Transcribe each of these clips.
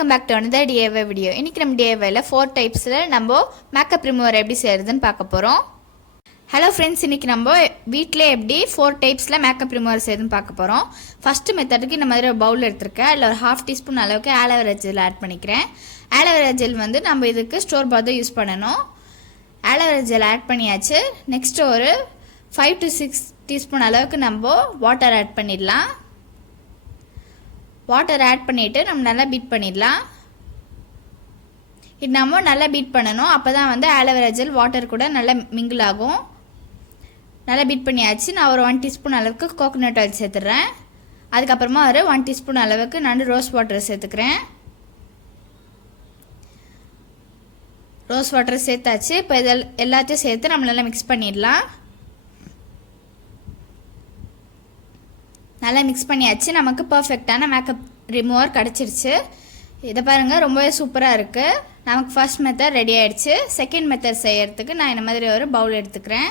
Welcome back to another DIY video. இன்றைக்கி நம்ம DIYல 4 டைப்ஸில் நம்ம மேக்கப் ரிமூவர் எப்படி செய்கிறதுன்னு பார்க்க போகிறோம். ஹலோ ஃப்ரெண்ட்ஸ், இன்றைக்கி நம்ம வீட்டிலே எப்படி 4 டைப்ஸில் மேக்கப் ரிமூவர் செய்யுதுன்னு பார்க்க போகிறோம். ஃபஸ்ட்டு மெத்தடுக்கு இந்த மாதிரி ஒரு பவுல் எடுத்துருக்கேன். அதில் ஒரு 1/2 டீஸ்பூன் அளவுக்கு ஆலோவேரா ஜெல் ஆட் பண்ணிக்கிறேன். ஆலோவேரா ஜெல் வந்து நம்ம இதுக்கு ஸ்டோர் பாத் யூஸ் பண்ணணும். ஆலோவேரா ஜெல் ஆட் பண்ணியாச்சு. நெக்ஸ்ட்டு ஒரு 5 to 6 டீஸ்பூன் அளவுக்கு நம்ம வாட்டர் ஆட் பண்ணிடலாம். வாட்டர் ஆட் பண்ணிவிட்டு நம்ம நல்லா பீட் பண்ணிடலாம். இது நம்ம நல்லா பீட் பண்ணணும். அப்போ தான் வந்து ஆலோவேரா ஜெல் வாட்டர் கூட நல்லா மிங்கிள் ஆகும். நல்லா பீட் பண்ணியாச்சு. நான் ஒரு 1 டீஸ்பூன் அளவுக்கு கோகோனட் ஆயில் சேர்த்துட்றேன். அதுக்கப்புறமா ஒரு 1 டீஸ்பூன் அளவுக்கு நான் ரோஸ் வாட்டர் சேர்த்துக்கிறேன். ரோஸ் வாட்டர் சேர்த்தாச்சு. இப்போ இதில் எல்லாத்தையும் சேர்த்து நம்ம நல்லா மிக்ஸ் பண்ணிடலாம். நல்லா மிக்ஸ் பண்ணியாச்சு. நமக்கு பர்ஃபெக்டான மேக்கப் ரிமூவர் கிடச்சிருச்சு. இதை பாருங்கள், ரொம்பவே சூப்பராக இருக்குது. நமக்கு ஃபர்ஸ்ட் மெத்தட் ரெடி ஆகிடுச்சு. செகண்ட் மெத்தட் செய்கிறதுக்கு நான் இந்த மாதிரி ஒரு பவுல் எடுத்துக்கிறேன்.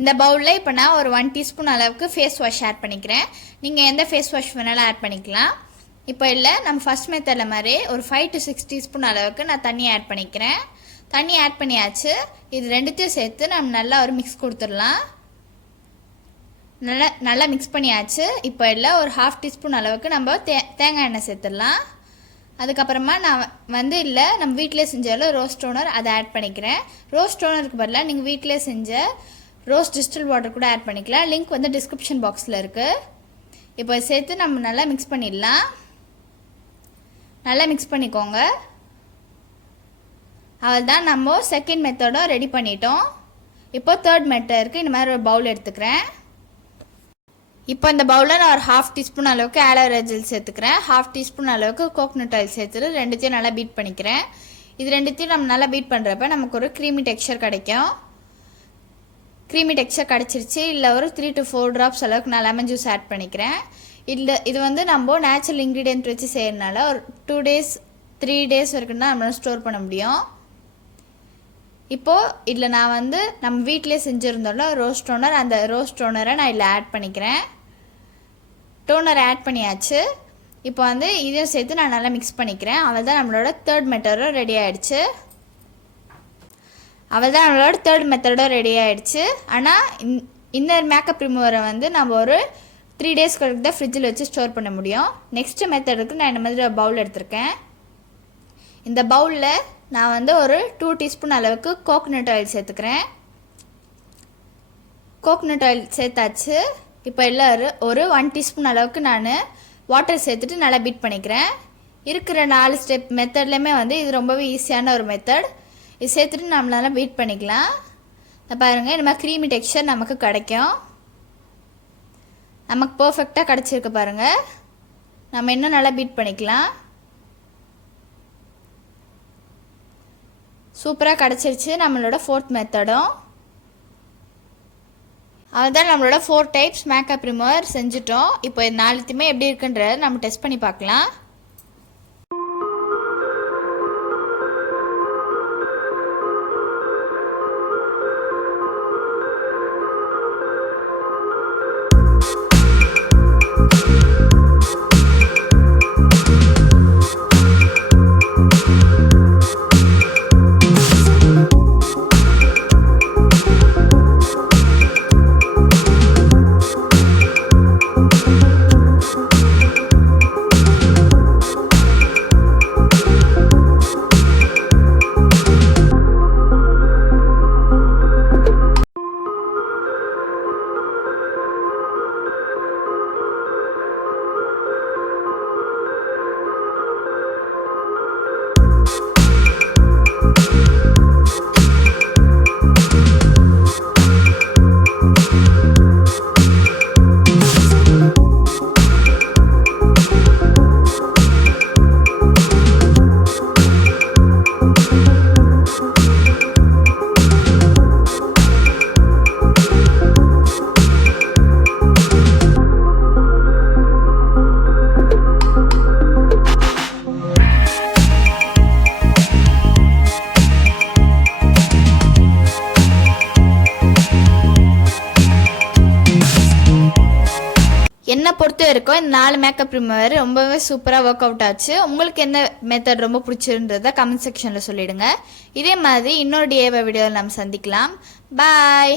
இந்த பவுலில் இப்போ நான் ஒரு 1 டீஸ்பூன் அளவுக்கு ஃபேஸ் வாஷ் ஆட் பண்ணிக்கிறேன். நீங்கள் எந்த ஃபேஸ் வாஷ் வேணாலும் ஆட் பண்ணிக்கலாம். இப்போ இல்லை, நம்ம ஃபஸ்ட் மெத்தடில் மாதிரி ஒரு 5 to 6 டீஸ்பூன் அளவுக்கு நான் தண்ணி ஆட் பண்ணிக்கிறேன். தண்ணி ஆட் பண்ணியாச்சு. இது ரெண்டுத்தையும் சேர்த்து நம்ம நல்லா ஒரு மிக்ஸ் கொடுத்துடலாம். நல்லா மிக்ஸ் பண்ணியாச்சு. இப்போ இல்லை, ஒரு 1/2 டீஸ்பூன் அளவுக்கு நம்ம தேங்காய் எண்ணெய் சேர்த்துடலாம். அதுக்கப்புறமா நான் வந்து இல்லை, நம்ம வீட்டிலே செஞ்சாலும் ரோஸ் டோனர் அதை ஆட் பண்ணிக்கிறேன். ரோஸ் டோனருக்கு பதிலாக நீங்கள் வீட்டிலே செஞ்ச ரோஸ் டிஸ்டில் வாட்டர் கூட ஆட் பண்ணிக்கலாம். லிங்க் வந்து டிஸ்கிரிப்ஷன் பாக்ஸில் இருக்குது. இப்போ சேர்த்து நம்ம நல்லா மிக்ஸ் பண்ணிடலாம். நல்லா மிக்ஸ் பண்ணிக்கோங்க. அவ்வளோதான், நம்ம செகண்ட் மெத்தடும் ரெடி பண்ணிட்டோம். இப்போ தேர்ட் மெத்தடுக்கு இந்த மாதிரி ஒரு பவுல் எடுத்துக்கிறேன். இப்போ இந்த பவுலில் நான் ஒரு 1/2 டீஸ்பூன் அளவுக்கு ஆலோவேரா ஜெல் சேர்த்துக்கிறேன். 1/2 டீஸ்பூன் அளவுக்கு கோகோனட் ஆயில் சேர்த்துட்டு ரெண்டுத்தையும் நல்லா பீட் பண்ணிக்கிறேன். இது ரெண்டுத்தையும் நம்ம நல்லா பீட் பண்ணுறப்ப நமக்கு ஒரு க்ரீமி டெக்ஸ்சர் கிடைக்கும். க்ரீமி டெக்ஸ்சர் கிடச்சிருச்சு. இல்லை ஒரு 3 to 4 ட்ராப்ஸ் அளவுக்கு நான் லெமன் ஜூஸ் ஆட் பண்ணிக்கிறேன். இது வந்து நம்ம நேச்சுரல் இன்க்ரீடியன்ட் வச்சு செய்யறதுனால ஒரு 2 days 3 days வரைக்கும் தான் நம்மளால் ஸ்டோர் பண்ண முடியும். இப்போது இதில் நான் வந்து நம்ம வீட்டிலே செஞ்சுருந்தோம்ல ரோஸ் டோனர், அந்த ரோஸ் டோனரை நான் இதில் ஆட் பண்ணிக்கிறேன். டோனர் ஆட் பண்ணியாச்சு. இப்போ வந்து இதையும் சேர்த்து நான் நல்லா மிக்ஸ் பண்ணிக்கிறேன். அவள் தான் நம்மளோட தேர்ட் மெத்தடும் ரெடி ஆகிடுச்சு. ரெடி ஆகிடுச்சு. ஆனால் இந்த மேக்கப் ரிமூவரை வந்து நம்ம ஒரு 3 days கழித்து தான் ஃப்ரிட்ஜில் வச்சு ஸ்டோர் பண்ண முடியும். நெக்ஸ்ட் மெத்தடுக்கு நான் இந்த மாதிரி ஒரு பவுல் எடுத்திருக்கேன். இந்த பவுலில் நான் வந்து ஒரு 2 டீஸ்பூன் அளவுக்கு கோகோனட் ஆயில் சேர்த்துக்கிறேன். கோகோனட் ஆயில் சேர்த்தாச்சு. இப்போ எல்லோரும் ஒரு 1 டீஸ்பூன் அளவுக்கு நான் வாட்டர் சேர்த்துட்டு நல்லா பீட் பண்ணிக்கிறேன். இருக்கிற 4 ஸ்டெப் மெத்தட்லேயுமே வந்து இது ரொம்பவே ஈஸியான ஒரு மெத்தட். இது சேர்த்துட்டு நம்ம நல்லா பீட் பண்ணிக்கலாம். பாருங்கள், இந்த மாதிரி க்ரீமி டெக்ஸ்சர் நமக்கு கிடைக்கும். நமக்கு பர்ஃபெக்டாக கிடச்சிருக்கு பாருங்கள். நம்ம இன்னும் நல்லா பீட் பண்ணிக்கலாம். சூப்பராக கிடச்சிருச்சு நம்மளோட 4th மெத்தடும். அதுதான் நம்மளோட 4 டைப்ஸ் மேக்கப் ரிமூவர் செஞ்சுட்டோம். இப்போ இது 4த்தையுமே எப்படி இருக்குன்றத நம்ம டெஸ்ட் பண்ணி பார்க்கலாம். என்னை பொறுத்த வரைக்கும் இந்த 4 மேக்கப் ரிமூவர் ரொம்பவே சூப்பராக ஒர்க் அவுட் ஆச்சு. உங்களுக்கு எந்த மெத்தட் ரொம்ப பிடிச்சிருந்ததை கமெண்ட் செக்ஷனில் சொல்லிவிடுங்க. இதே மாதிரி இன்னொரு டிஏவை வீடியோவில் நம்ம சந்திக்கலாம். பாய்.